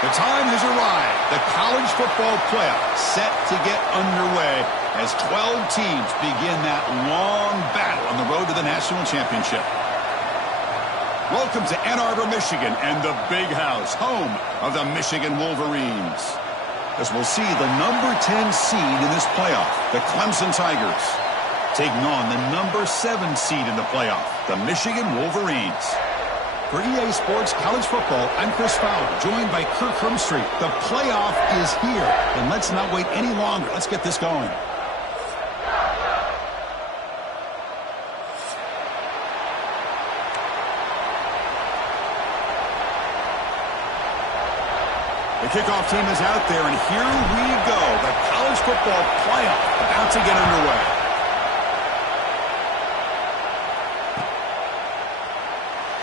The time has arrived. The college football playoff set to get underway as 12 teams begin that long battle on the road to the national championship. Welcome to Ann Arbor, Michigan, and the Big House, home of the Michigan Wolverines. As we'll see the number 10 seed in this playoff, the Clemson Tigers, taking on the number 7 seed in the playoff, the Michigan Wolverines. For EA Sports College Football, I'm Chris Fowler, joined by Kirk Hermstreet. The playoff is here, and let's not wait any longer. Let's get this going. The kickoff team is out there, and here we go. The college football playoff about to get underway.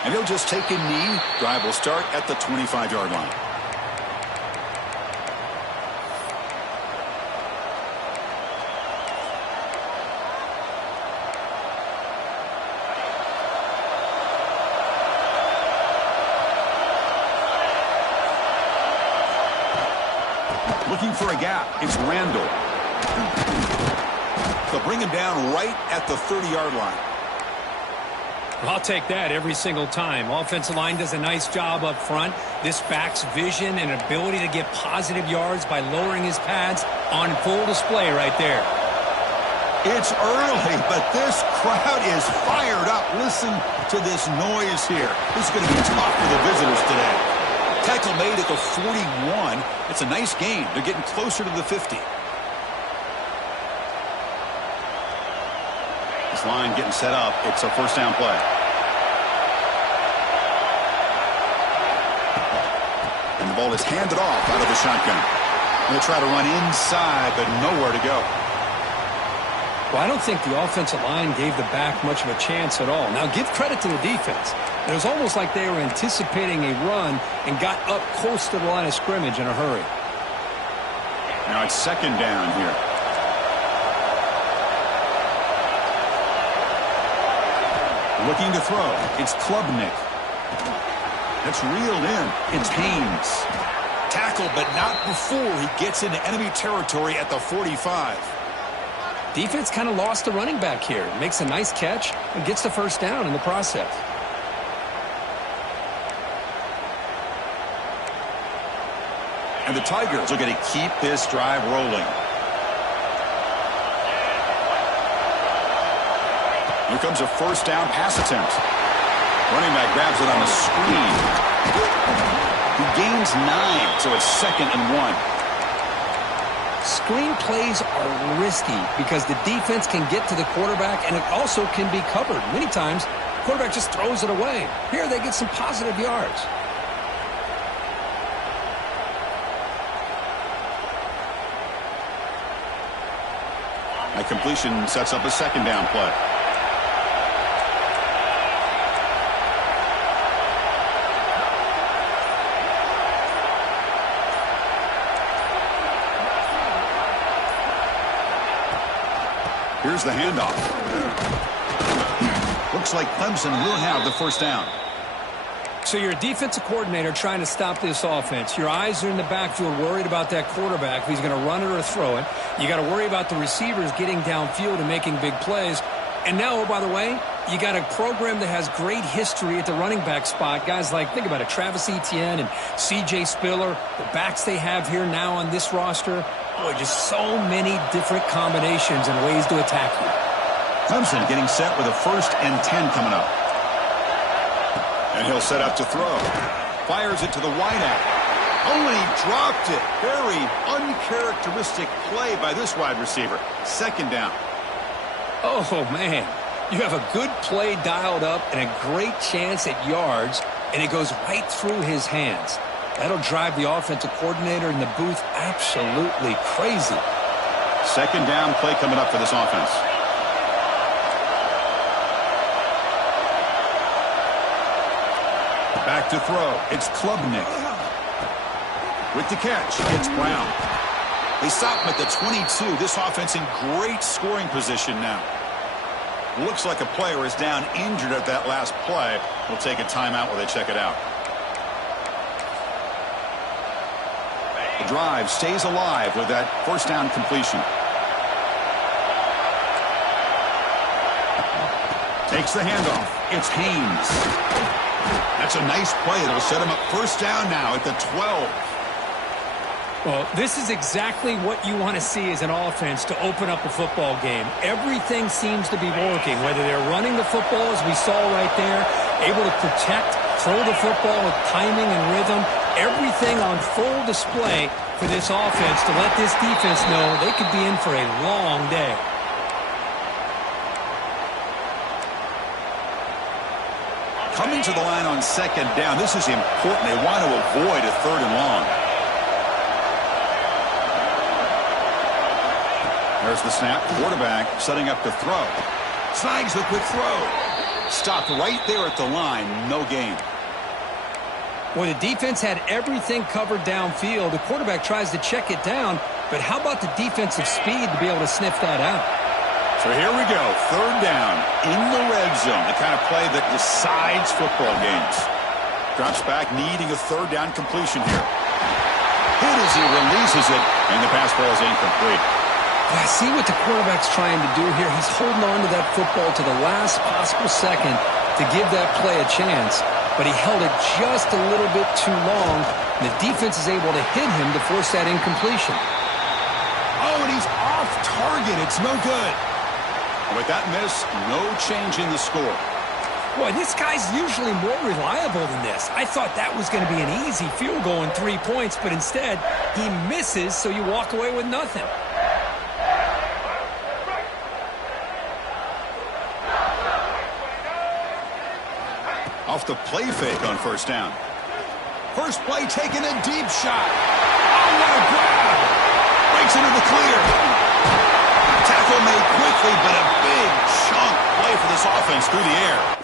And he'll just take a knee. Drive will start at the 25-yard line. Looking for a gap. It's Randall. They'll bring him down right at the 30-yard line. I'll take that every single time. Offensive line does a nice job up front. This back's vision and ability to get positive yards by lowering his pads on full display right there. It's early, but this crowd is fired up. Listen to this noise here. This is going to be tough for the visitors today. Tackle made at the 41. It's a nice gain. They're getting closer to the 50. This line getting set up. It's a first down play. And the ball is handed off out of the shotgun. They'll try to run inside, but nowhere to go. Well, I don't think the offensive line gave the back much of a chance at all. Now, give credit to the defense. It was almost like they were anticipating a run and got up close to the line of scrimmage in a hurry. Now it's second down here. Looking to throw. It's Klubnik. That's reeled in. It's Haynes. Tackled, but not before he gets into enemy territory at the 45. Defense kind of lost the running back here. Makes a nice catch and gets the first down in the process. And the Tigers are going to keep this drive rolling. Here comes a first down pass attempt. Running back grabs it on the screen. He gains 9, so it's 2nd and 1. Screen plays are risky because the defense can get to the quarterback, and it also can be covered. Many times, the quarterback just throws it away. Here they get some positive yards. A completion sets up a second down play. Here's the handoff. Looks like Clemson will have the first down. So you're a defensive coordinator trying to stop this offense. Your eyes are in the backfield worried about that quarterback, if he's going to run it or throw it. You got to worry about the receivers getting downfield and making big plays. And now, oh, by the way, you got a program that has great history at the running back spot. Guys like, think about it, Travis Etienne and C.J. Spiller, the backs they have here now on this roster. Boy, just so many different combinations and ways to attack you. Clemson getting set with a 1st and 10 coming up. And he'll set up to throw. Fires it to the wideout. Only dropped it. Very uncharacteristic play by this wide receiver. Second down. Oh, man. You have a good play dialed up and a great chance at yards, and it goes right through his hands. That'll drive the offensive coordinator in the booth absolutely crazy. Second down play coming up for this offense. Back to throw. It's Klubnik. With the catch, it's Brown. They stop him at the 22. This offense in great scoring position now. Looks like a player is down injured at that last play. We'll take a timeout while they check it out. drive stays alive with that first down completion. Takes the handoff. It's Haynes. That's a nice play. It'll set him up first down now at the 12. Well, this is exactly what you want to see as an offense to open up a football game. Everything seems to be working, whether they're running the football, as we saw right there, able to protect, throw the football with timing and rhythm, everything on full display for this offense to let this defense know they could be in for a long day. Coming to the line on second down, this is important. They want to avoid a third and long. There's the snap. Quarterback setting up to throw. Snags the quick throw. Stopped right there at the line. No gain. Well, the defense had everything covered downfield. The quarterback tries to check it down, but how about the defensive speed to be able to sniff that out? So here we go. Third down in the red zone. The kind of play that decides football games. Drops back, needing a third down completion here. Hit as he releases it, and the pass ball is incomplete. I see what the quarterback's trying to do here. He's holding on to that football to the last possible second to give that play a chance, but he held it just a little bit too long, and the defense is able to hit him to force that incompletion. Oh, and he's off target. It's no good. With that miss, no change in the score. Boy, this guy's usually more reliable than this. I thought that was going to be an easy field goal in 3 points, but instead, he misses, so you walk away with nothing. Off the play fake on first down. First play taking a deep shot. Oh, what a grab. Breaks into the clear. Tackle made quickly, but a big chunk play for this offense through the air.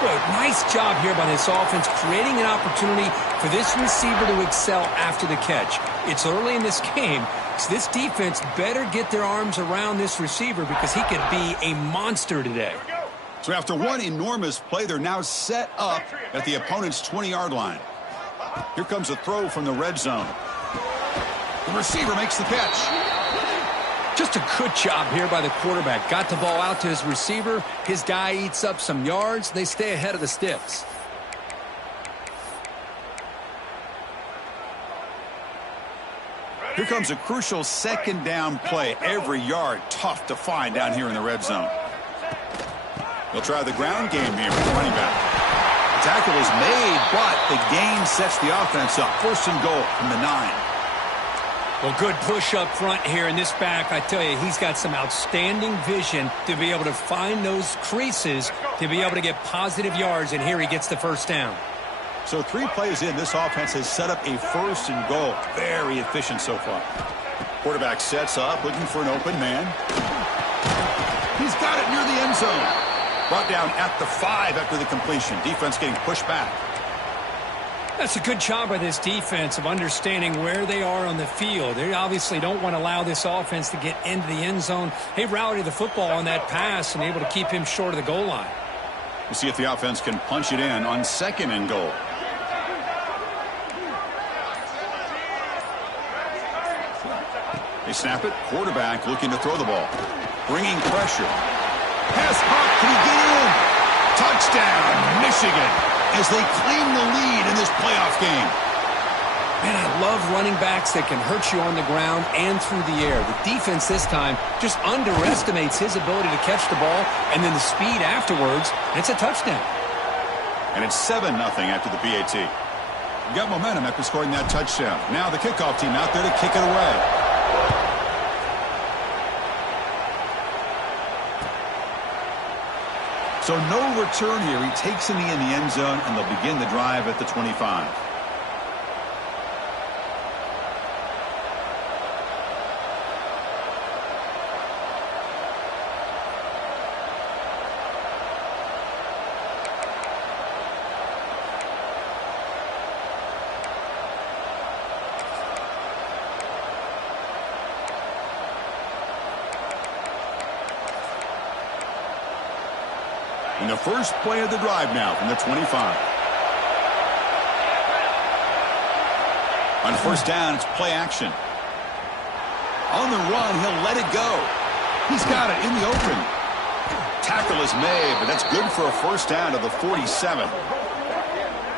Boy, nice job here by this offense, creating an opportunity for this receiver to excel after the catch. It's early in this game, so this defense better get their arms around this receiver because he could be a monster today. So after one enormous play, they're now set up at the opponent's 20-yard line. Here comes a throw from the red zone. The receiver makes the catch. Just a good job here by the quarterback. Got the ball out to his receiver. His guy eats up some yards. They stay ahead of the sticks. Here comes a crucial second down play. Every yard tough to find down here in the red zone. They'll try the ground game here with the running back. The tackle is made, but the gain sets the offense up. First and goal from the 9. Well, good push up front here in this back. I tell you, he's got some outstanding vision to be able to find those creases, to be able to get positive yards, and here he gets the first down. So 3 plays in, this offense has set up a first and goal. Very efficient so far. Quarterback sets up, looking for an open man. He's got it near the end zone. Brought down at the 5 after the completion. Defense getting pushed back. That's a good job by this defense of understanding where they are on the field. They obviously don't want to allow this offense to get into the end zone. They routed the football on that pass and able to keep him short of the goal line. We'll see if the offense can punch it in on second and goal. They snap it. Quarterback looking to throw the ball. Bringing pressure. Pass hot. Can he get in? Touchdown, Michigan, as they claim the lead in this playoff game. Man, I love running backs that can hurt you on the ground and through the air. The defense this time just underestimates his ability to catch the ball, and then the speed afterwards, it's a touchdown. And it's 7-0 after the PAT. You got momentum after scoring that touchdown. Now the kickoff team out there to kick it away. So no return here. He takes a knee in the end zone, and they'll begin the drive at the 25. And the first play of the drive now from the 25. On first down, it's play action. On the run, he'll let it go. He's got it in the open. Tackle is made, but that's good for a first down to the 47.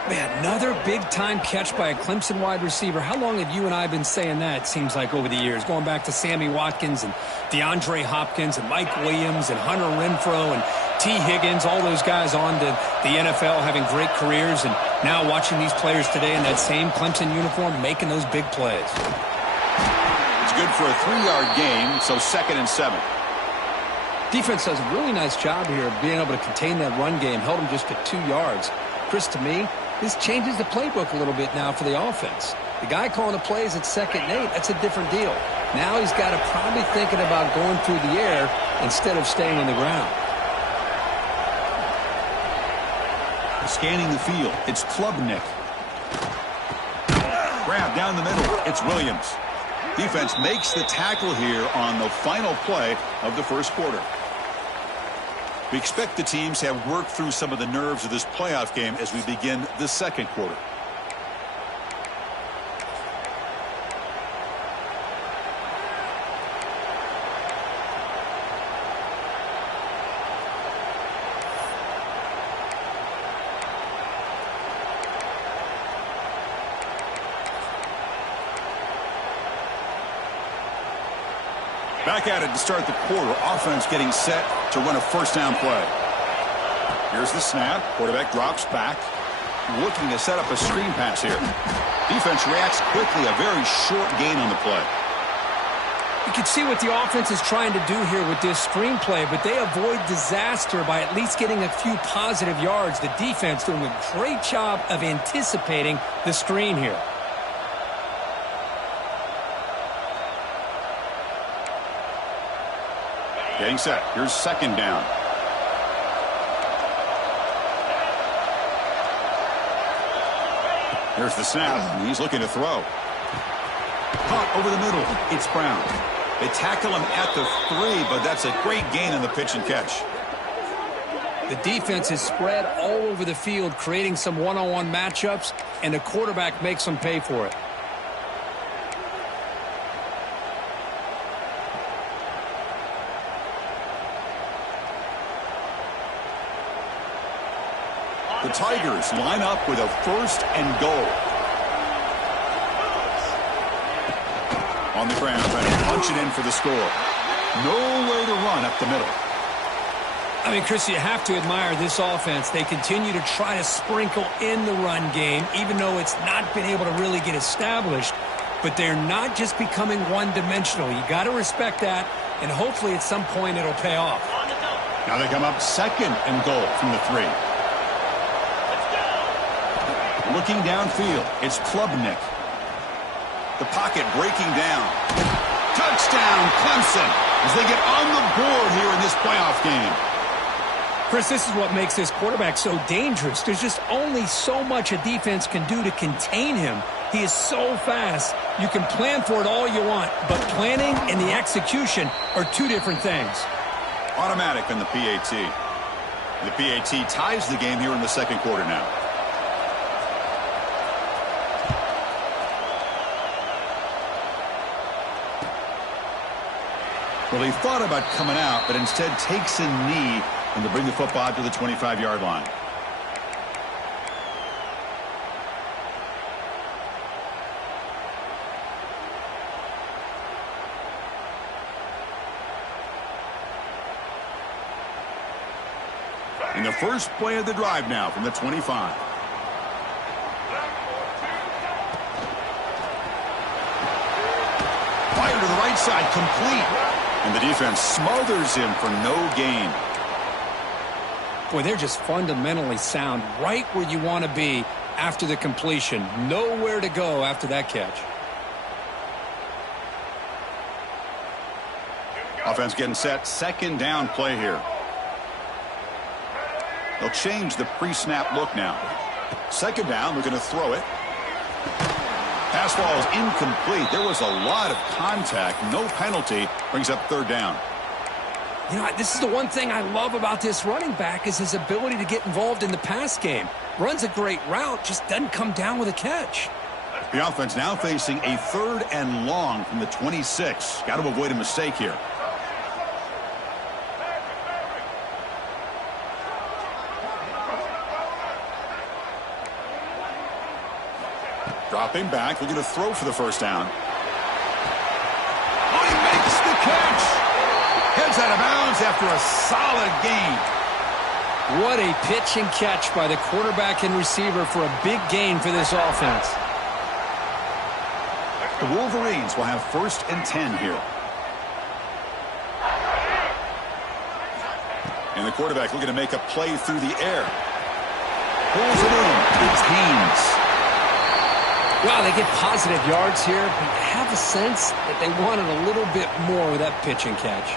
Man, another big-time catch by a Clemson wide receiver. How long have you and I been saying that, it seems like, over the years? Going back to Sammy Watkins and DeAndre Hopkins and Mike Williams and Hunter Renfrow and T. Higgins, all those guys on to the NFL having great careers, and now watching these players today in that same Clemson uniform making those big plays. It's good for a 3-yard gain, so 2nd and 7. Defense does a really nice job here of being able to contain that run game, held them just to 2 yards. Chris, to me, this changes the playbook a little bit now for the offense. The guy calling the plays at 2nd and 8, that's a different deal. Now he's got to probably thinking about going through the air instead of staying on the ground. Scanning the field, it's Klubnik. Grab down the middle, it's Williams. Defense makes the tackle here on the final play of the first quarter. We expect the teams to have worked through some of the nerves of this playoff game as we begin the second quarter. Back at it to start the quarter. Offense getting set to run a first down play. Here's the snap. Quarterback drops back. Looking to set up a screen pass here. Defense reacts quickly. A very short gain on the play. You can see what the offense is trying to do here with this screen play, but they avoid disaster by at least getting a few positive yards. The defense doing a great job of anticipating the screen here. Getting set. Here's second down. Here's the snap, and he's looking to throw. Caught over the middle. It's Brown. They tackle him at the 3, but that's a great gain in the pitch and catch. The defense is spread all over the field, creating some one-on-one matchups, and the quarterback makes them pay for it. The Tigers line up with a 1st and goal. On the ground, trying to punch it in for the score. Nowhere to run up the middle. I mean, Chris, you have to admire this offense. They continue to try to sprinkle in the run game, even though it's not been able to really get established. But they're not just becoming one-dimensional. You got to respect that, and hopefully at some point it'll pay off. Now they come up 2nd and goal from the 3. Looking downfield, it's Klubnik. The pocket breaking down. Touchdown, Clemson, as they get on the board here in this playoff game. Chris, this is what makes this quarterback so dangerous. There's just only so much a defense can do to contain him. He is so fast. You can plan for it all you want, but planning and the execution are two different things. Automatic on the PAT. The PAT ties the game here in the 2nd quarter now. Well, he thought about coming out, but instead takes a knee and to bring the football to the 25-yard line. In the first play of the drive now from the 25. Fire to the right side, complete. And the defense smothers him for no gain. Boy, they're just fundamentally sound, right where you want to be after the completion. Nowhere to go after that catch. Offense getting set. 2nd down play here. They'll change the pre-snap look now. 2nd down, they're going to throw it. Pass ball is incomplete. There was a lot of contact. No penalty. Brings up 3rd down. You know, this is the one thing I love about this running back is his ability to get involved in the pass game. Runs a great route, just doesn't come down with a catch. The offense now facing a 3rd and long from the 26. Got to avoid a mistake here. Dropping back, looking to throw for the 1st down. Oh, he makes the catch! Heads out of bounds after a solid gain. What a pitch and catch by the quarterback and receiver for a big gain for this offense. The Wolverines will have 1st and 10 here. And the quarterback looking to make a play through the air. Pulls it in. It's Haynes. Wow, they get positive yards here, but I have a sense that they wanted a little bit more with that pitch and catch.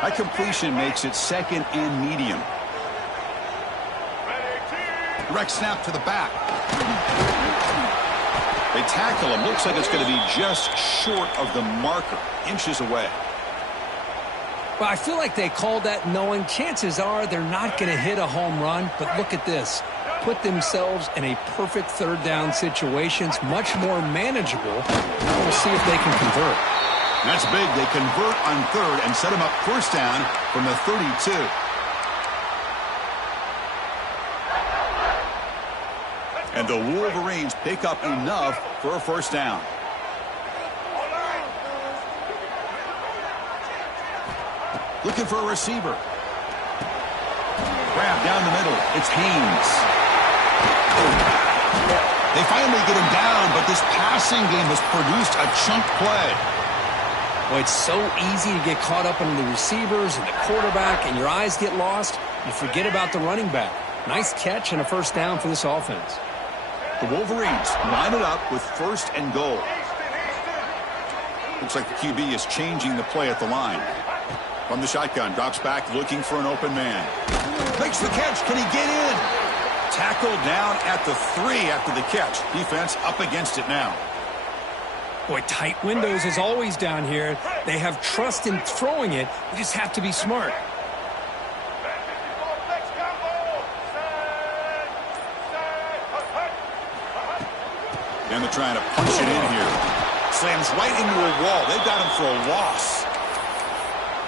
High completion makes it 2nd and medium. Direct snap to the back. They tackle him. Looks like it's going to be just short of the marker. Inches away. Well, I feel like they called that knowing chances are they're not going to hit a home run, but look at this. Put themselves in a perfect 3rd down situations, much more manageable. We'll see if they can convert. That's big. They convert on 3rd and set him up 1st down from the 32. And the Wolverines pick up enough for a 1st down. Looking for a receiver. Grab down the middle. It's Haynes. They finally get him down, but this passing game has produced a chunk play. Well, it's so easy to get caught up in the receivers and the quarterback, and your eyes get lost. You forget about the running back. Nice catch and a 1st down for this offense. The Wolverines line it up with 1st and goal. Looks like the QB is changing the play at the line. From the shotgun, drops back looking for an open man. Makes the catch. Can he get in? Tackled down at the 3 after the catch. Defense up against it now. Boy, tight windows as always down here. They have trust in throwing it. You just have to be smart. And they're trying to punch it in here. Slams right into a wall. They've got him for a loss.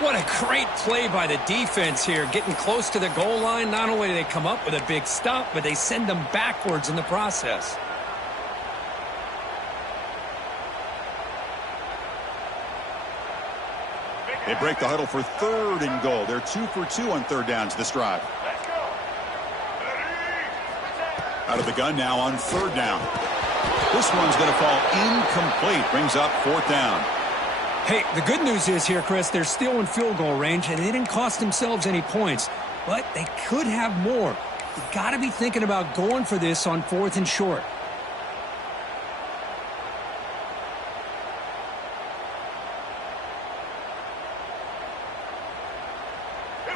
What a great play by the defense here. Getting close to the goal line, not only do they come up with a big stop, but they send them backwards in the process. They break the huddle for 3rd and goal. They're 2 for 2 on 3rd downs this drive. Out of the gun now on 3rd down. This one's going to fall incomplete. Brings up 4th down. Hey, the good news is here, Chris, they're still in field goal range, and they didn't cost themselves any points, but they could have more. You've got to be thinking about going for this on 4th and short.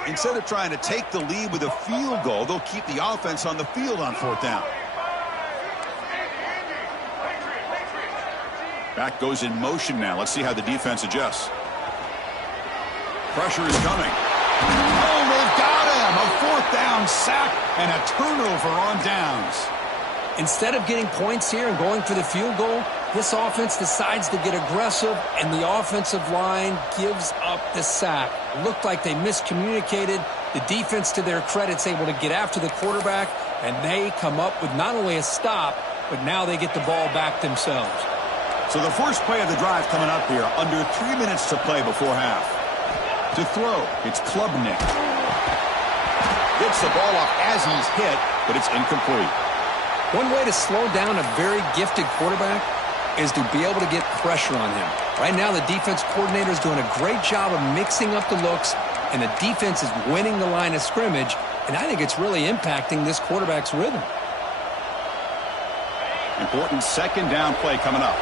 Instead of trying to take the lead with a field goal, they'll keep the offense on the field on 4th down. Back goes in motion now. Let's see how the defense adjusts. Pressure is coming. Oh, they've got him. A 4th down sack and a turnover on downs. Instead of getting points here and going for the field goal, this offense decides to get aggressive, and the offensive line gives up the sack. It looked like they miscommunicated. The defense, to their credit, is able to get after the quarterback, and they come up with not only a stop, but now they get the ball back themselves. So the first play of the drive coming up here, under 3 minutes to play before half. To throw, it's Klubnik. Gets the ball off as he's hit, but it's incomplete. One way to slow down a very gifted quarterback is to be able to get pressure on him. Right now, the defense coordinator is doing a great job of mixing up the looks, and the defense is winning the line of scrimmage, and I think it's really impacting this quarterback's rhythm. Important 2nd down play coming up.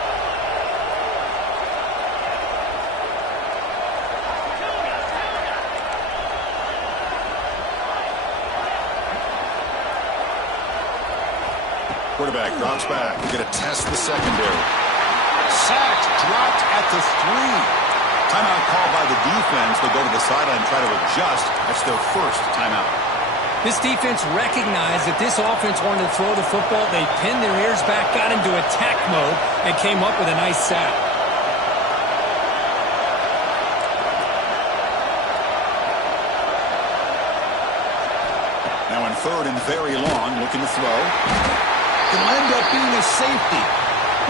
Quarterback drops back. We're going to test the secondary. Sacked, dropped at the 3. Timeout called by the defense. They'll go to the sideline and try to adjust. That's their first timeout. This defense recognized that this offense wanted to throw the football. They pinned their ears back, got into attack mode, and came up with a nice sack. Now in 3rd and very long, looking to throw. It'll end up being a safety.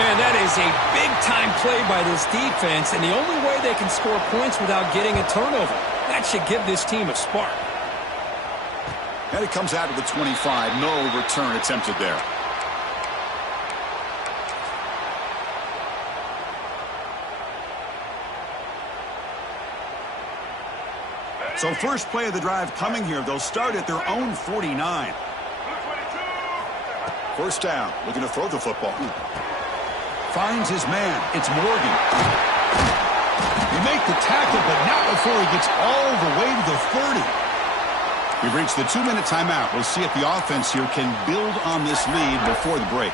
Man, that is a big-time play by this defense, and the only way they can score points without getting a turnover. That should give this team a spark. And it comes out of the 25. No return attempted there. So first play of the drive coming here. They'll start at their own 49. First down, looking to throw the football. Finds his man. It's Morgan. He make the tackle, but not before he gets all the way to the 30. We've reached the 2-minute timeout. We'll see if the offense here can build on this lead before the break.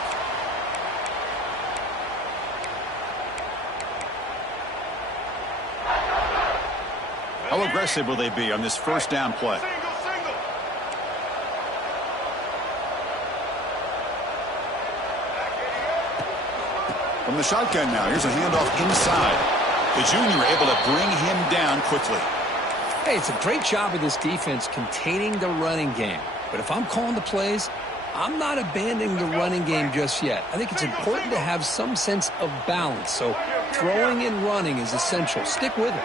How aggressive will they be on this first down play? From the shotgun now, here's a handoff inside. The junior able to bring him down quickly. Hey, it's a great job of this defense containing the running game. But if I'm calling the plays, I'm not abandoning the running game just yet. I think it's important to have some sense of balance. So throwing and running is essential. Stick with it.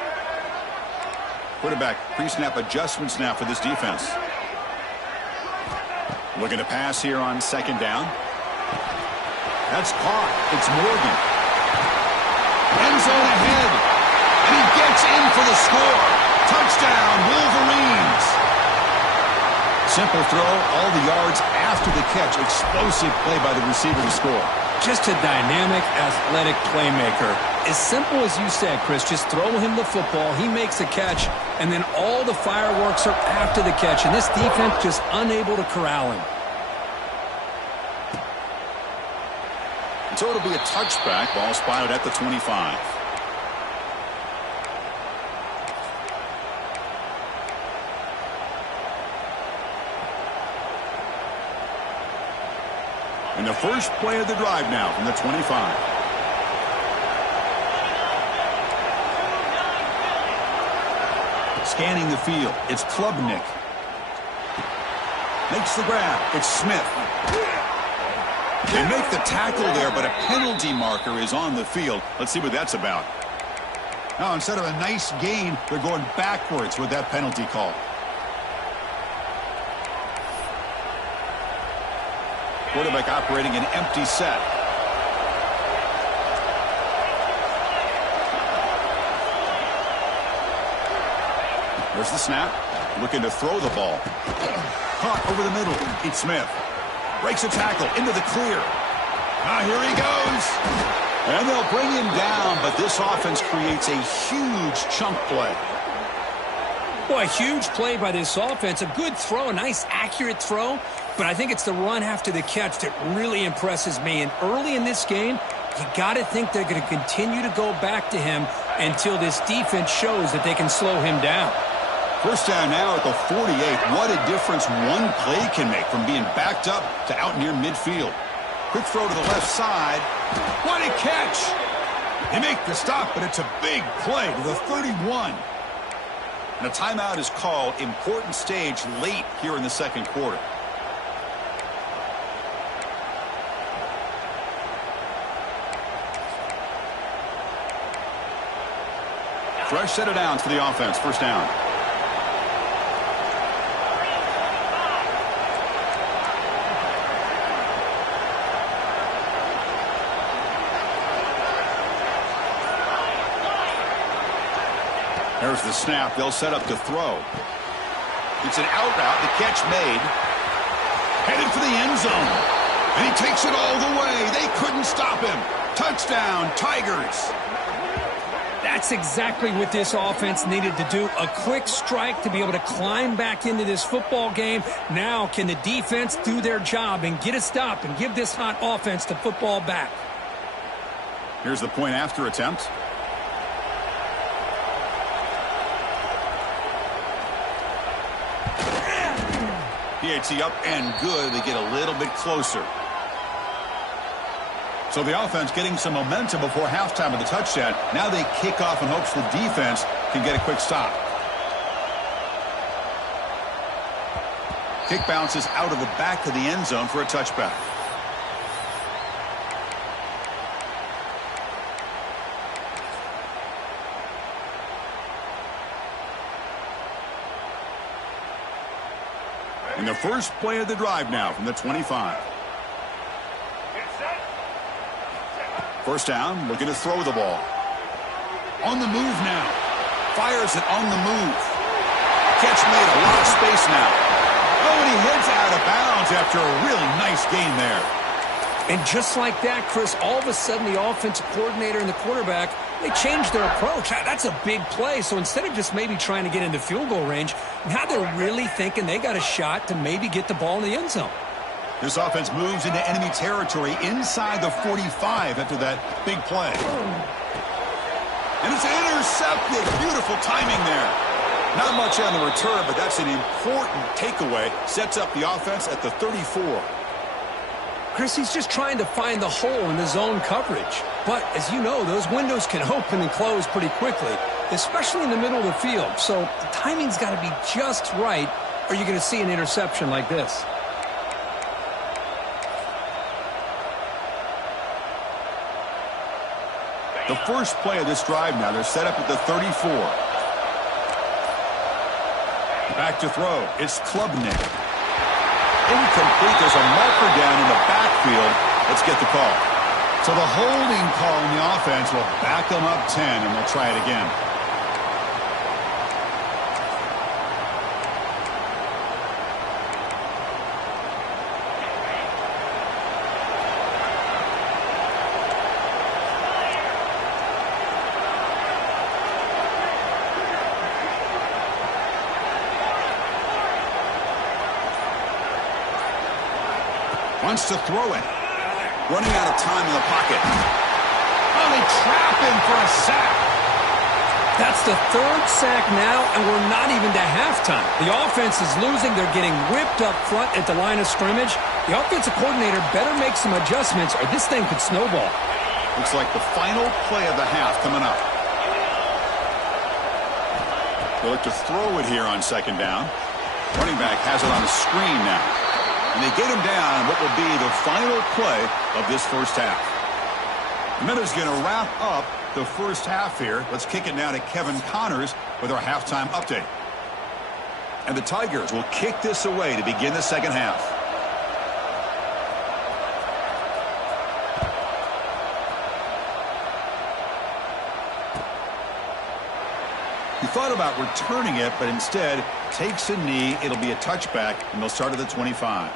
Quarterback pre-snap adjustments now for this defense. Looking to pass here on 2nd down. That's caught. It's Morgan. End zone ahead. And he gets in for the score. Touchdown, Wolverines. Simple throw, all the yards after the catch. Explosive play by the receiver to score. Just a dynamic, athletic playmaker. As simple as you said, Chris, just throw him the football, he makes a catch, and then all the fireworks are after the catch, and this defense just unable to corral him. So it'll be a touchback. Ball spotted at the 25. And the first play of the drive now from the 25. Scanning the field. It's Klubnik. Makes the grab. It's Smith. They make the tackle there, but a penalty marker is on the field. Let's see what that's about. Now, instead of a nice gain, they're going backwards with that penalty call. Quarterback operating an empty set. There's the snap. Looking to throw the ball. Caught over the middle. It's Smith. Breaks a tackle into the clear. Now here he goes. And they'll bring him down, but this offense creates a huge chunk play. Boy, a huge play by this offense. A good throw, a nice accurate throw. But I think it's the run after the catch that really impresses me. And early in this game, you got to think they're going to continue to go back to him until this defense shows that they can slow him down. First down now at the 48. What a difference one play can make from being backed up to out near midfield. Quick throw to the left side. What a catch! They make the stop, but it's a big play to the 31. And a timeout is called. Important stage late here in the second quarter. Fresh set of downs for the offense. First down. There's the snap. They'll set up to throw. It's an out route. The catch made. Headed for the end zone. And he takes it all the way. They couldn't stop him. Touchdown, Tigers. That's exactly what this offense needed to do. A quick strike to be able to climb back into this football game. Now can the defense do their job and get a stop and give this hot offense the football back? Here's the point after attempt. PAT up and good. They get a little bit closer. So the offense getting some momentum before halftime of the touchdown. Now they kick off in hopes the defense can get a quick stop. Kick bounces out of the back of the end zone for a touchback. And the first play of the drive now from the 25. First down, looking to throw the ball. On the move now. Fires it on the move. Catch made, a lot of space now. Oh, and he heads out of bounds after a really nice gain there. And just like that, Chris, all of a sudden the offensive coordinator and the quarterback, they changed their approach. That's a big play. So instead of just maybe trying to get into field goal range, now they're really thinking they got a shot to maybe get the ball in the end zone. This offense moves into enemy territory inside the 45 after that big play. And it's intercepted. Beautiful timing there. Not much on the return, but that's an important takeaway. Sets up the offense at the 34. Chris, he's just trying to find the hole in the zone coverage. But as you know, those windows can open and close pretty quickly, especially in the middle of the field. So the timing's got to be just right, or you're going to see an interception like this. The first play of this drive now, they're set up at the 34. Back to throw. It's Klubnik. Incomplete. There's a marker down in the backfield. Let's get the call. So the holding call in the offense will back them up 10, and they'll try it again. Wants to throw it. Running out of time in the pocket. Oh, they trap him for a sack. That's the third sack now, and we're not even to halftime. The offense is losing. They're getting whipped up front at the line of scrimmage. The offensive coordinator better make some adjustments, or this thing could snowball. Looks like the final play of the half coming up. They look to throw it here on second down. Running back has it on a screen now. And they get him down what will be the final play of this first half. The Minutes going to wrap up the first half here. Let's kick it now to Kevin Connors with our halftime update. And the Tigers will kick this away to begin the second half. He thought about returning it, but instead takes a knee. It'll be a touchback, and they'll start at the 25.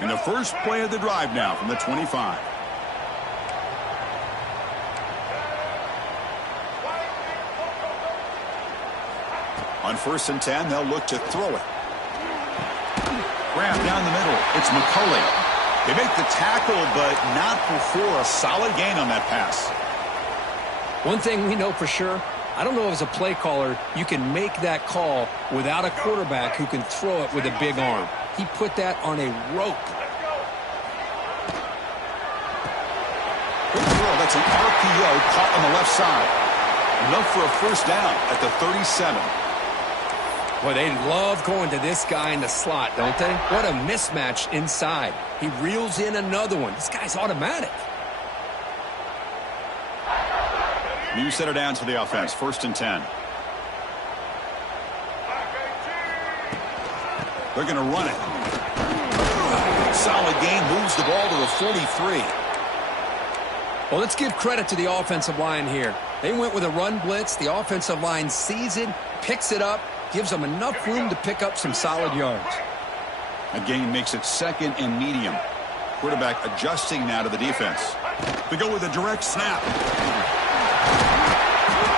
And the first play of the drive now from the 25. On 1st and 10, they'll look to throw it. Grab down the middle. It's McCulley. They make the tackle, but not before a solid gain on that pass. One thing we know for sure, I don't know as a play caller you can make that call without a quarterback who can throw it with a big arm. He put that on a rope. Good throw. That's an RPO caught on the left side. Enough for a first down at the 37. Boy, they love going to this guy in the slot, don't they? What a mismatch inside. He reels in another one. This guy's automatic. New setter down to the offense. 1st and 10. They're going to run it. Solid gain. Moves the ball to the 43. Well, let's give credit to the offensive line here. They went with a run blitz. The offensive line sees it, picks it up, gives them enough room to pick up some solid yards. A gain makes it 2nd and medium. Quarterback adjusting now to the defense. They go with a direct snap.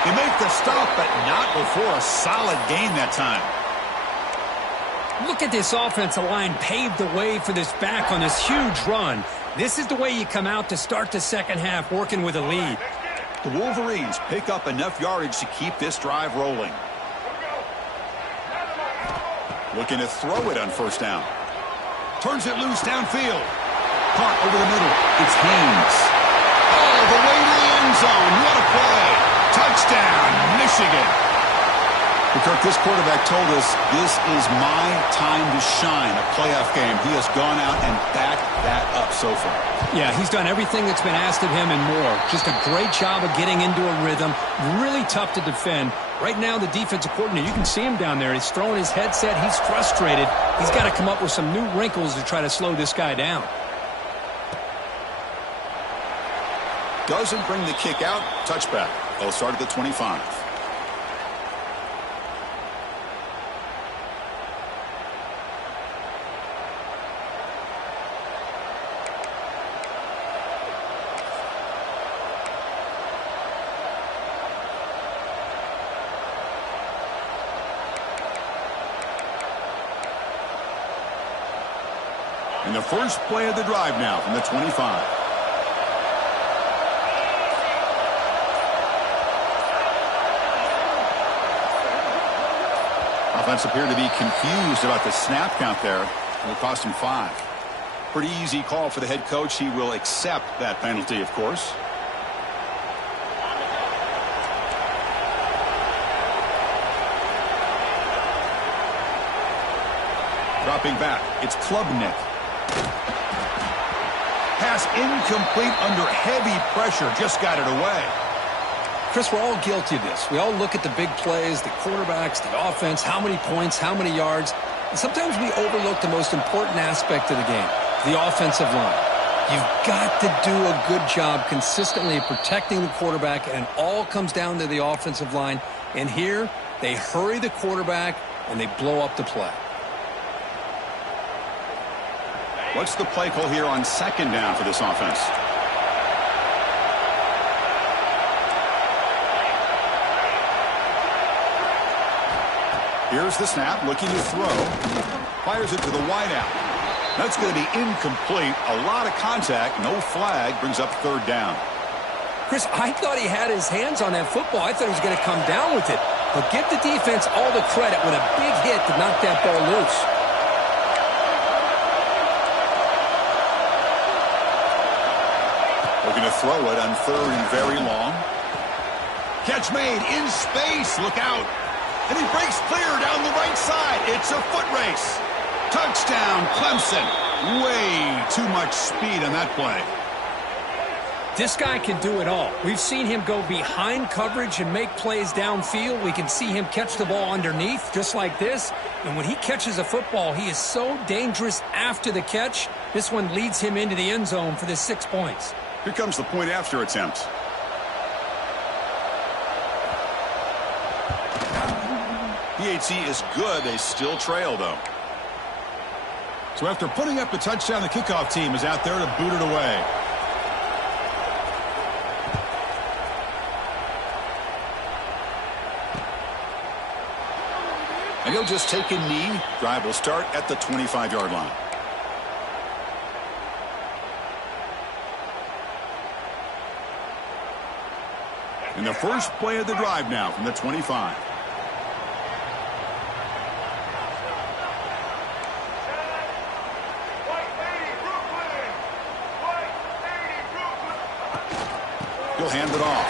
They make the stop, but not before a solid gain that time. Look at this offensive line paved the way for this back on this huge run. This is the way you come out to start the second half, working with a lead. The Wolverines pick up enough yardage to keep this drive rolling. Looking to throw it on 1st down. Turns it loose downfield. Caught over the middle. It's Haynes. Oh, the way to the end zone. What a play. Touchdown, Michigan. Kirk, this quarterback told us this is my time to shine, a playoff game. He has gone out and backed that up so far. Yeah, he's done everything that's been asked of him and more. Just a great job of getting into a rhythm. Really tough to defend. Right now, the defensive coordinator, you can see him down there. He's throwing his headset. He's frustrated. He's got to come up with some new wrinkles to try to slow this guy down. Doesn't bring the kick out. Touchback. They'll start at the 25. And the first play of the drive now from the 25. Offense appeared to be confused about the snap count there. It'll cost him 5. Pretty easy call for the head coach. He will accept that penalty, of course. Dropping back, it's Klubnik. Pass incomplete under heavy pressure. Just got it away. Chris, we're all guilty of this. We all look at the big plays, the quarterbacks, the offense, how many points, how many yards. And sometimes we overlook the most important aspect of the game, the offensive line. You've got to do a good job consistently of protecting the quarterback, and it all comes down to the offensive line. And here, they hurry the quarterback, and they blow up the play. What's the play call here on 2nd down for this offense? Here's the snap, looking to throw. Fires it to the wideout. That's going to be incomplete. A lot of contact, no flag, brings up third down. Chris, I thought he had his hands on that football. I thought he was going to come down with it. But give the defense all the credit with a big hit to knock that ball loose. Looking to throw it on third and very long. Catch made in space. Look out. And he breaks clear down the right side. It's a foot race. Touchdown, Clemson. Way too much speed on that play. This guy can do it all. We've seen him go behind coverage and make plays downfield. We can see him catch the ball underneath, just like this. And when he catches a football, he is so dangerous after the catch. This one leads him into the end zone for the 6 points. Here comes the point after attempt. PHC is good. They still trail, though. So after putting up the touchdown, the kickoff team is out there to boot it away. And he'll just take a knee. Drive will start at the 25-yard line. And the first play of the drive now from the 25. He'll hand it off.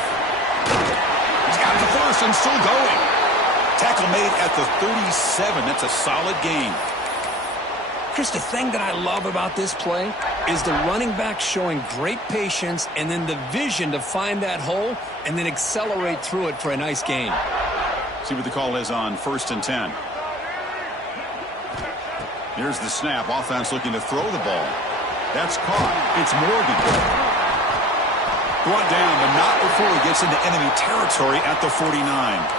He's got the first and still going. Tackle made at the 37. That's a solid gain. Chris, the thing that I love about this play is the running back showing great patience and then the vision to find that hole and then accelerate through it for a nice gain. See what the call is on 1st and 10. Here's the snap. Offense looking to throw the ball. That's caught. It's Morgan. Brought down, but not before he gets into enemy territory at the 49.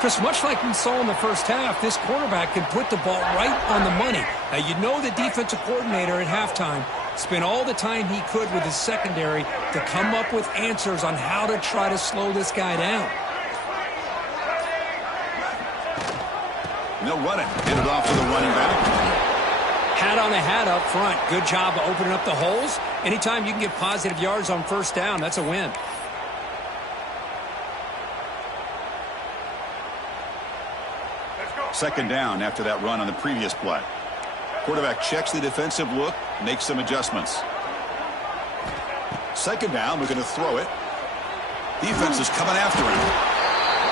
Chris, much like we saw in the first half, this quarterback can put the ball right on the money. Now, you know the defensive coordinator at halftime spent all the time he could with his secondary to come up with answers on how to try to slow this guy down. And they'll run it. Get it off to the running back. Hat on a hat up front. Good job of opening up the holes. Anytime you can get positive yards on first down, that's a win. Second down after that run on the previous play. Quarterback checks the defensive look, makes some adjustments. Second down, we're going to throw it. Defense is coming after him.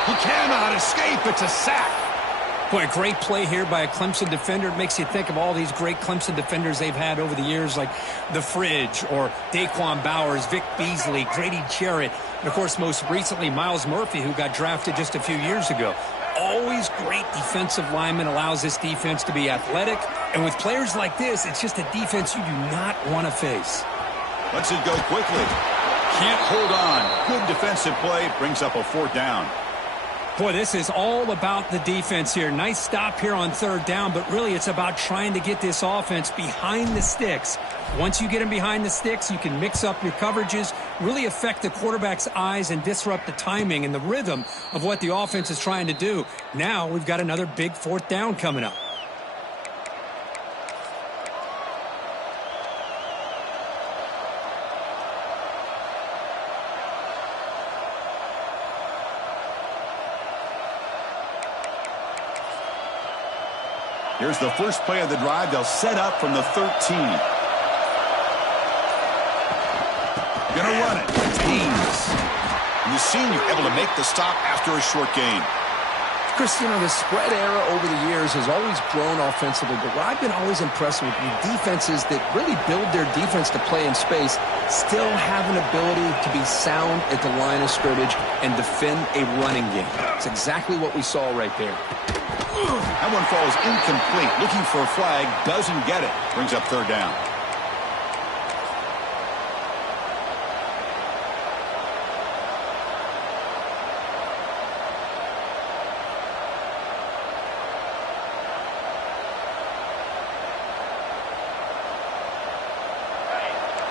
He cannot escape. It's a sack. Boy, a great play here by a Clemson defender. It makes you think of all these great Clemson defenders they've had over the years, like The Fridge or Daquan Bowers, Vic Beasley, Grady Jarrett, and, of course, most recently, Miles Murphy, who got drafted just a few years ago. Always great defensive lineman, allows this defense to be athletic. And with players like this, it's just a defense you do not want to face. Lets it go quickly. Can't hold on. Good defensive play. Brings up a fourth down. Boy, this is all about the defense here. Nice stop here on third down, but really it's about trying to get this offense behind the sticks. Once you get them behind the sticks, you can mix up your coverages, really affect the quarterback's eyes and disrupt the timing and the rhythm of what the offense is trying to do. Now we've got another big fourth down coming up. Here's the first play of the drive. They'll set up from the 13. Gonna run it. Teams. And the senior able to make the stop after a short gain. Chris, you know, the spread era over the years has always grown offensively, but what I've been always impressed with defenses that really build their defense to play in space still have an ability to be sound at the line of scrimmage and defend a running game. It's exactly what we saw right there. That one falls incomplete. Looking for a flag. Doesn't get it. Brings up third down.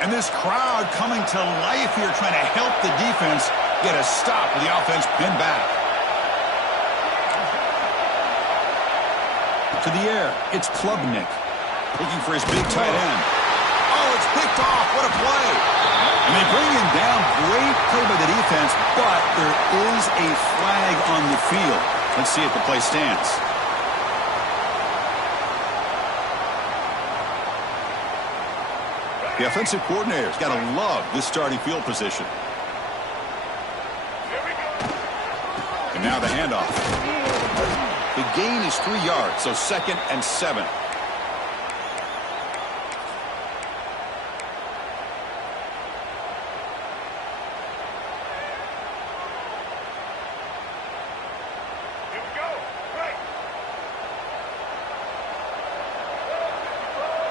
And this crowd coming to life here, trying to help the defense get a stop with the offense pinned back. To the air, it's Klubnik. Looking for his big tight end. Oh, it's picked off. What a play. And they bring him down. Great play by the defense, but there is a flag on the field. Let's see if the play stands. The offensive coordinator's got to love this starting field position. And now the handoff. The gain is 3 yards, so 2nd and 7.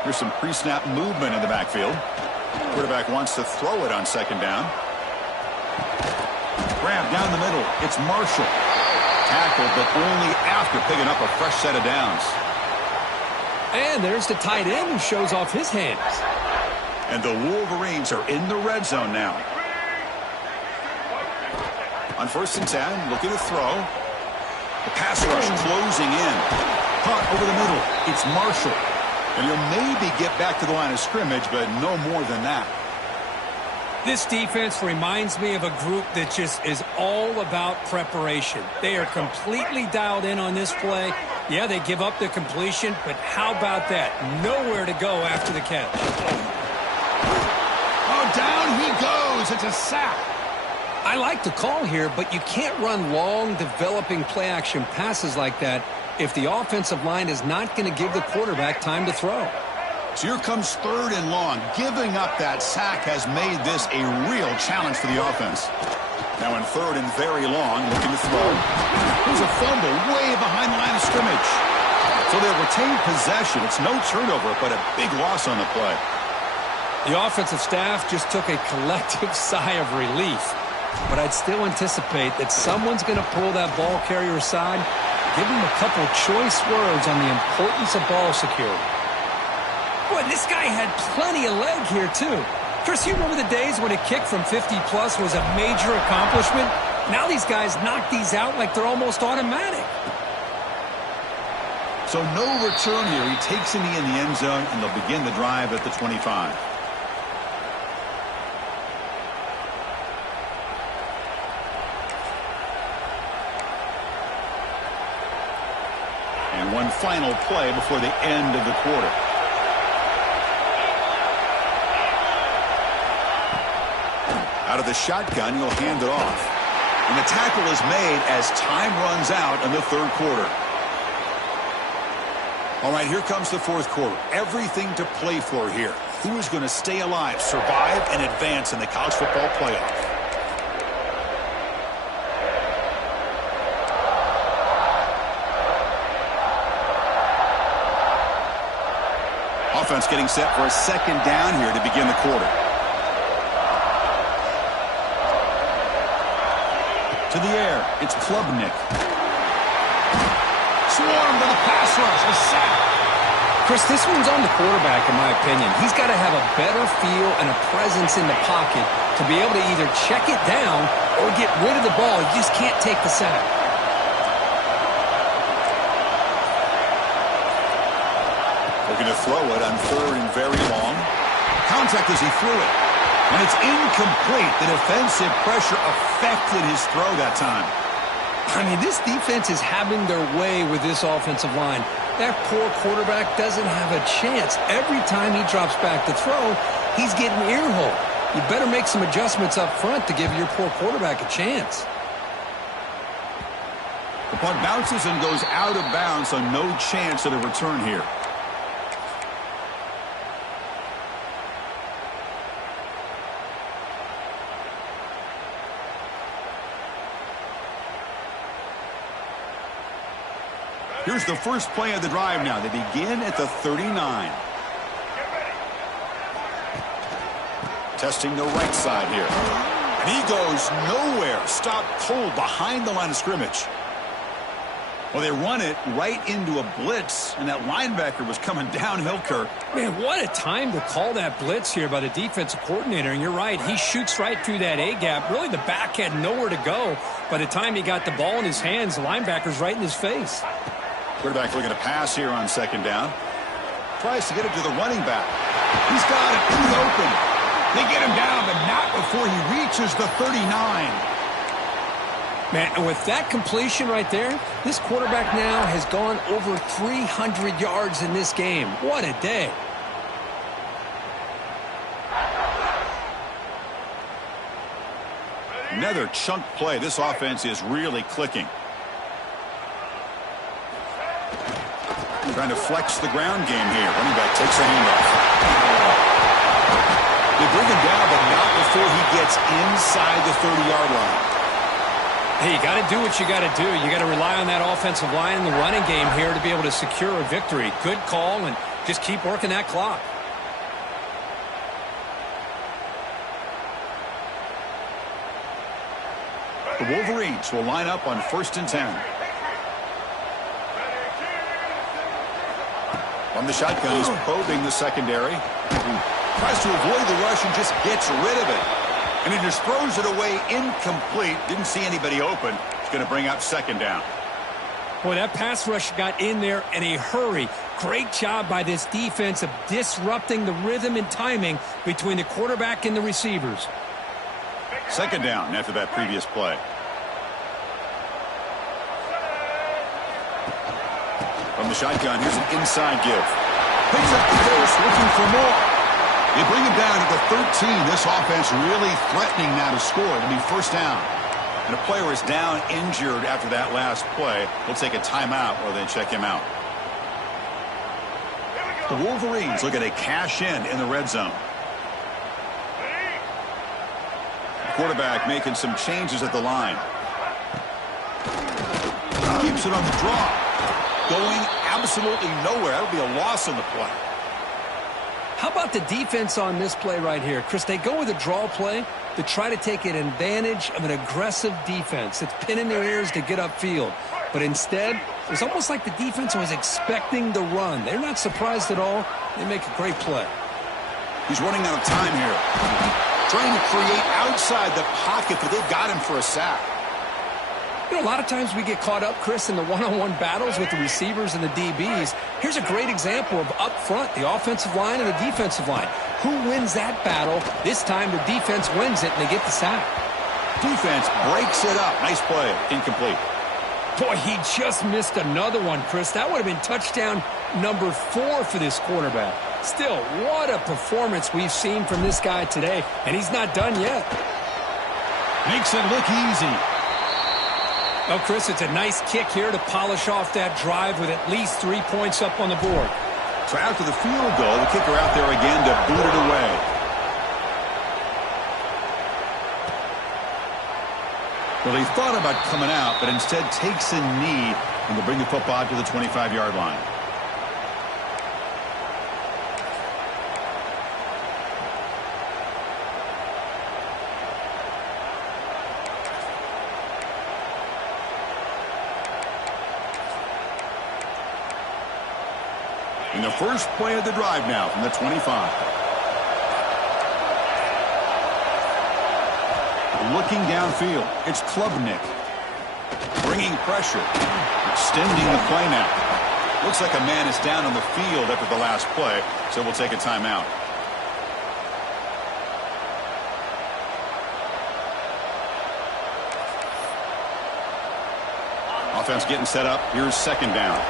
Here's some pre-snap movement in the backfield. Quarterback wants to throw it on 2nd down. Grab down the middle. It's Marshall. Tackled, but only after picking up a fresh set of downs. And there's the tight end who shows off his hands. And the Wolverines are in the red zone now. On 1st and 10, looking to throw. The pass rush closing in. Caught over the middle. It's Marshall. And he'll maybe get back to the line of scrimmage, but no more than that. This defense reminds me of a group that just is all about preparation. They are completely dialed in on this play. Yeah, they give up the completion, but how about that? Nowhere to go after the catch. Oh, down he goes. It's a sack. I like the call here, but you can't run long, developing play-action passes like that if the offensive line is not going to give the quarterback time to throw. So here comes 3rd and long. Giving up that sack has made this a real challenge for the offense. Now in 3rd and very long, looking to throw. There's a fumble way behind the line of scrimmage. So they'll retain possession. It's no turnover, but a big loss on the play. The offensive staff just took a collective sigh of relief. But I'd still anticipate that someone's going to pull that ball carrier aside, give him a couple choice words on the importance of ball security. Boy, this guy had plenty of leg here, too. Chris, you remember the days when a kick from 50-plus was a major accomplishment? Now these guys knock these out like they're almost automatic. So no return here. He takes in the end zone, and they'll begin the drive at the 25. And one final play before the end of the quarter. Out of the shotgun, he'll hand it off. And the tackle is made as time runs out in the 3rd quarter. All right, here comes the 4th quarter. Everything to play for here. Who is going to stay alive, survive, and advance in the college football playoff? Offense getting set for a 2nd down here to begin the quarter. To the air, it's Klubnik. Swarmed by the pass rush, a sack. Chris, this one's on the quarterback, in my opinion. He's got to have a better feel and a presence in the pocket to be able to either check it down or get rid of the ball. He just can't take the sack. Looking to throw it on 3rd and very long. Contact as he threw it. And it's incomplete. The defensive pressure affected his throw that time. I mean, this defense is having their way with this offensive line. That poor quarterback doesn't have a chance. Every time he drops back to throw, he's getting earholed. You better make some adjustments up front to give your poor quarterback a chance. The punt bounces and goes out of bounds, so no chance of a return here. Here's the first play of the drive now. They begin at the 39. Testing the right side here. And he goes nowhere. Stopped cold behind the line of scrimmage. Well, they run it right into a blitz, and that linebacker was coming downhill, Kirk. Man, what a time to call that blitz here by the defensive coordinator. And you're right, he shoots right through that A-gap. Really, the back had nowhere to go. By the time he got the ball in his hands, the linebacker's right in his face. Quarterback looking to pass here on second down. Tries to get it to the running back. He's got it in the open. They get him down, but not before he reaches the 39. Man, and with that completion right there, this quarterback now has gone over 300 yards in this game. What a day. Another chunk play. This offense is really clicking. Trying to flex the ground game here. Running back takes a handoff. They bring him down, but not before he gets inside the 30-yard line. Hey, you got to do what you got to do. You got to rely on that offensive line in the running game here to be able to secure a victory. Good call, and just keep working that clock. The Wolverines will line up on 1st and 10. From the shotgun, he's probing the secondary. Tries to avoid the rush and just gets rid of it. And he just throws it away incomplete. Didn't see anybody open. It's going to bring up second down. Boy, that pass rush got in there in a hurry. Great job by this defense of disrupting the rhythm and timing between the quarterback and the receivers. Second down after that previous play. From the shotgun, here's an inside give. Picks up the dose, looking for more. They bring him down to the 13. This offense really threatening now to score. It'll be first down. And a player is down injured after that last play. We'll take a timeout while they check him out. The Wolverines looking to cash in the red zone. Quarterback making some changes at the line. Keeps it on the draw. Going absolutely nowhere. That'll be a loss on the play. How about the defense on this play right here? Chris, they go with a draw play to try to take an advantage of an aggressive defense that's pinning their ears to get upfield. But instead, it was almost like the defense was expecting the run. They're not surprised at all. They make a great play. He's running out of time here. Trying to create outside the pocket, but they've got him for a sack. You know, a lot of times we get caught up, Chris, in the one-on-one battles with the receivers and the DBs. Here's a great example of up front, the offensive line and the defensive line. Who wins that battle? This time the defense wins it, and they get the sack. Defense breaks it up. Nice play. Incomplete. Boy, he just missed another one, Chris. That would have been touchdown number 4 for this quarterback. Still, what a performance we've seen from this guy today, and he's not done yet. Makes it look easy. Oh, Chris, it's a nice kick here to polish off that drive with at least 3 points up on the board. So after the field goal, the kicker out there again to boot it away. Well, he thought about coming out, but instead takes a knee and will bring the football out to the 25-yard line. In the first play of the drive now from the 25. Looking downfield, it's Klubnik. Bringing pressure. Extending the play now. Looks like a man is down on the field after the last play, so we'll take a timeout. Offense getting set up. Here's second down.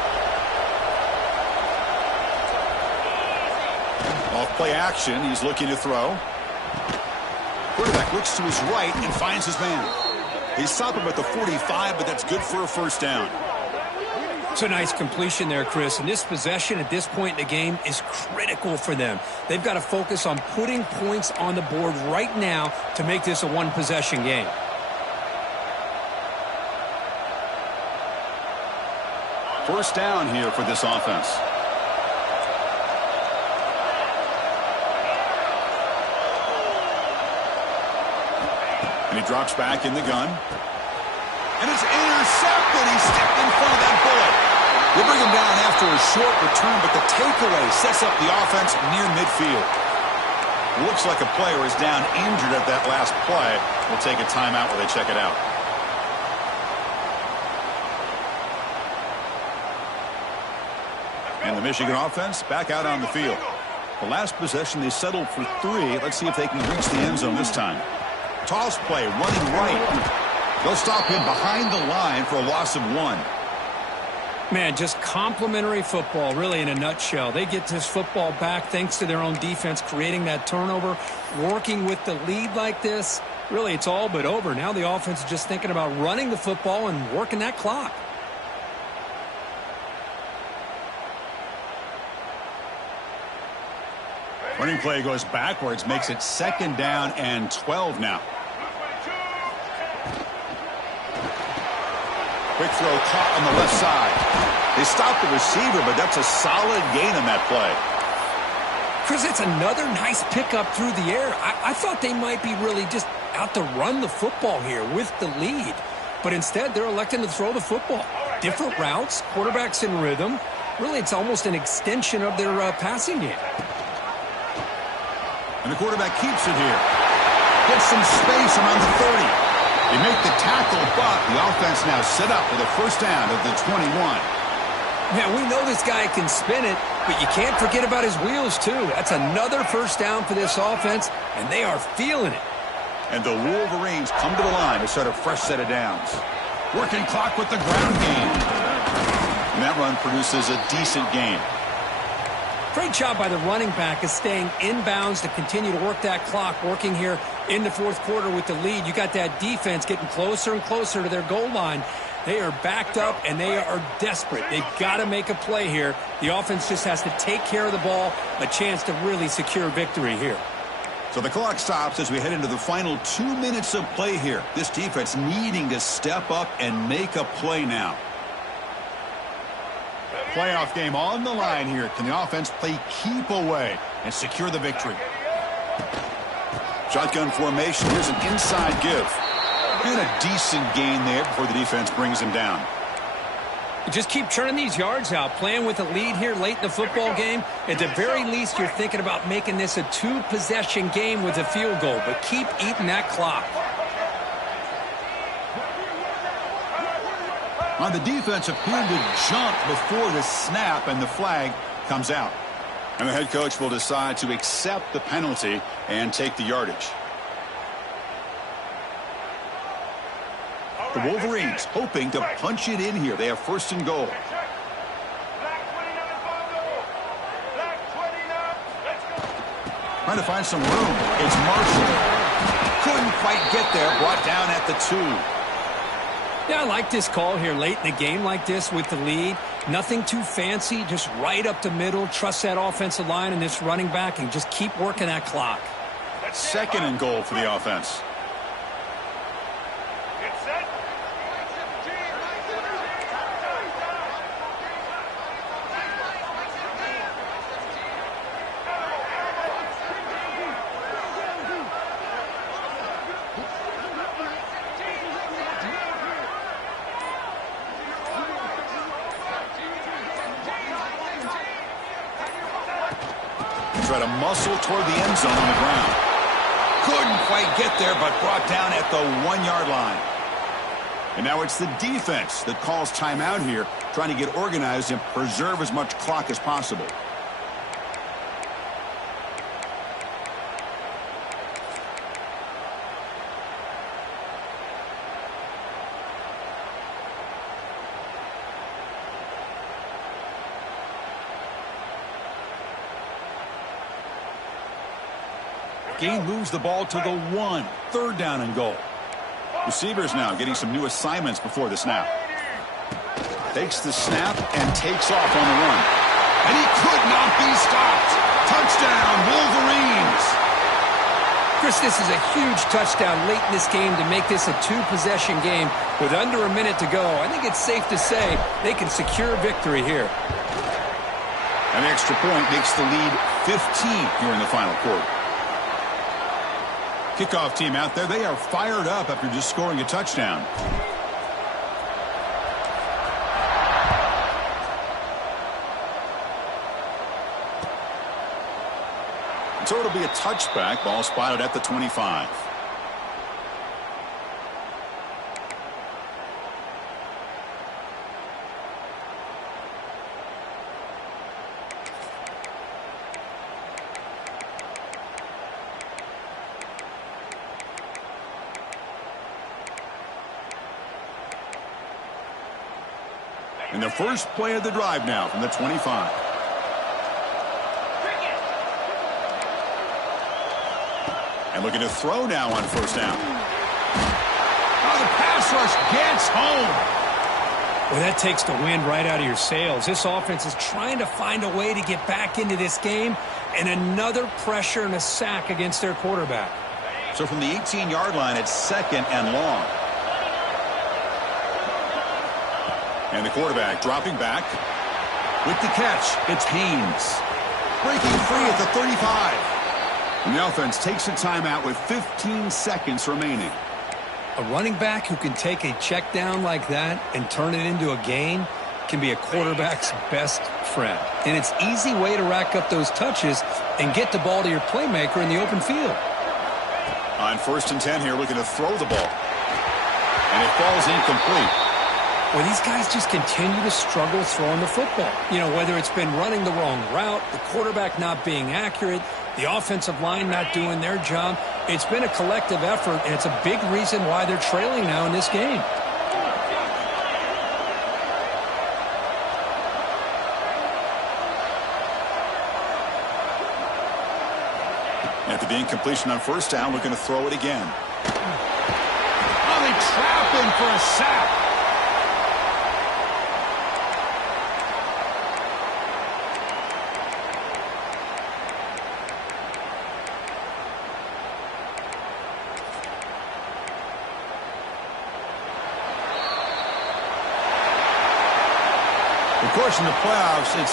Off-play action. He's looking to throw. Quarterback looks to his right and finds his man. They stop him at the 45, but that's good for a first down. It's a nice completion there, Chris. And this possession at this point in the game is critical for them. They've got to focus on putting points on the board right now to make this a one-possession game. First down here for this offense. And he drops back in the gun. And it's intercepted. He stepped in front of that bullet. They bring him down after a short return, but the takeaway sets up the offense near midfield. Looks like a player is down injured at that last play. We'll take a timeout while they check it out. And the Michigan offense back out on the field. The last possession, they settled for 3. Let's see if they can reach the end zone this time. Toss play, running right. They'll stop him behind the line for a loss of 1. Man, just complimentary football, really, in a nutshell. They get this football back thanks to their own defense, creating that turnover, working with the lead like this. Really, it's all but over. Now the offense is just thinking about running the football and working that clock. Running play goes backwards, makes it 2nd down and 12 now. Quick throw caught on the left side. They stopped the receiver, but that's a solid gain on that play. Chris, it's another nice pickup through the air. I thought they might be really just out to run the football here with the lead. But instead, they're electing to throw the football. Different routes, quarterbacks in rhythm. Really, it's almost an extension of their passing game. And the quarterback keeps it here. Gets some space around the 30. They make the tackle, but the offense now set up with a 1st down at the 21. Man, we know this guy can spin it, but you can't forget about his wheels, too. That's another 1st down for this offense, and they are feeling it. And the Wolverines come to the line to start a fresh set of downs. Working clock with the ground game. And that run produces a decent gain. Great job by the running back is staying inbounds to continue to work that clock, working here in the 4th quarter with the lead. You got that defense getting closer and closer to their goal line. They are backed up, and they are desperate. They've got to make a play here. The offense just has to take care of the ball, a chance to really secure victory here. So the clock stops as we head into the final 2 minutes of play here. This defense needing to step up and make a play now. Playoff game on the line here. Can the offense play keep away and secure the victory? Shotgun formation. Here's an inside give. And a decent gain there before the defense brings him down. You just keep churning these yards out, playing with a lead here late in the football game. At the very least, you're thinking about making this a 2-possession game with a field goal, but keep eating that clock. On the defense appeared to jump before the snap, and the flag comes out. And the head coach will decide to accept the penalty and take the yardage. The Wolverines hoping to punch it in here. They have 1st and goal. Trying to find some room. It's Marshall. Couldn't quite get there. Brought down at the 2. Yeah, I like this call here late in the game like this with the lead. Nothing too fancy, just right up the middle. Trust that offensive line and this running back and just keep working that clock. 2nd and goal for the offense. Try to muscle toward the end zone on the ground. Couldn't quite get there, but brought down at the 1-yard line. And now it's the defense that calls timeout here, trying to get organized and preserve as much clock as possible. Gain moves the ball to the 1. 3rd down and goal. Receivers now getting some new assignments before the snap. Takes the snap and takes off on the run. And he could not be stopped. Touchdown, Wolverines. Chris, this is a huge touchdown late in this game to make this a 2-possession game with under a minute to go. I think it's safe to say they can secure victory here. An extra point makes the lead 15 here in the final quarter. Kickoff team out there, they are fired up after just scoring a touchdown. So it'll be a touchback, ball spotted at the 25. And the first play of the drive now from the 25. And looking to throw now on first down. Oh, the pass rush gets home. Well, that takes the wind right out of your sails. This offense is trying to find a way to get back into this game, and another pressure and a sack against their quarterback. So from the 18-yard line, it's second and long. And the quarterback dropping back. With the catch, it's Haynes. Breaking free at the 35. And the offense takes a timeout with 15 seconds remaining. A running back who can take a check down like that and turn it into a gain can be a quarterback's best friend. And it's an easy way to rack up those touches and get the ball to your playmaker in the open field. On first and 10 here, looking to throw the ball. And it falls incomplete. Well, these guys just continue to struggle throwing the football. You know, whether it's been running the wrong route, the quarterback not being accurate, the offensive line not doing their job. It's been a collective effort, and it's a big reason why they're trailing now in this game. After the incompletion on first down, looking to throw it again. Oh, they trap him for a sack. Of course, in the playoffs, it's